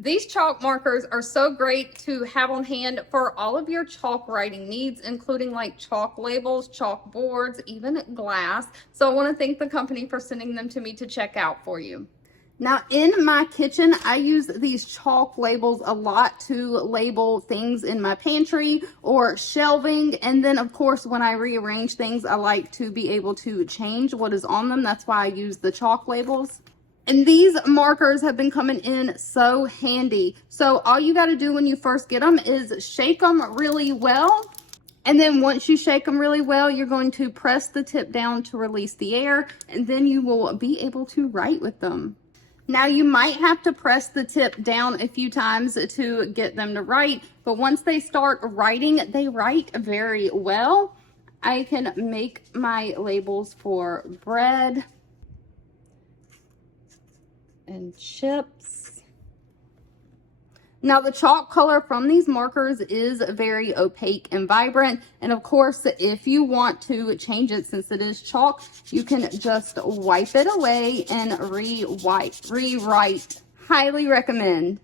These chalk markers are so great to have on hand for all of your chalk writing needs, including like chalk labels, chalkboards, even glass. So I want to thank the company for sending them to me to check out for you. Now in my kitchen, I use these chalk labels a lot to label things in my pantry or shelving. And then of course, when I rearrange things, I like to be able to change what is on them. That's why I use the chalk labels. And these markers have been coming in so handy. So all you got to do when you first get them is shake them really well. And then once you shake them really well, you're going to press the tip down to release the air, and then you will be able to write with them. Now you might have to press the tip down a few times to get them to write, but once they start writing, they write very well. I can make my labels for bread and chips. Now the chalk color from these markers is very opaque and vibrant, and of course if you want to change it, since it is chalk, you can just wipe it away and rewrite. Highly recommend.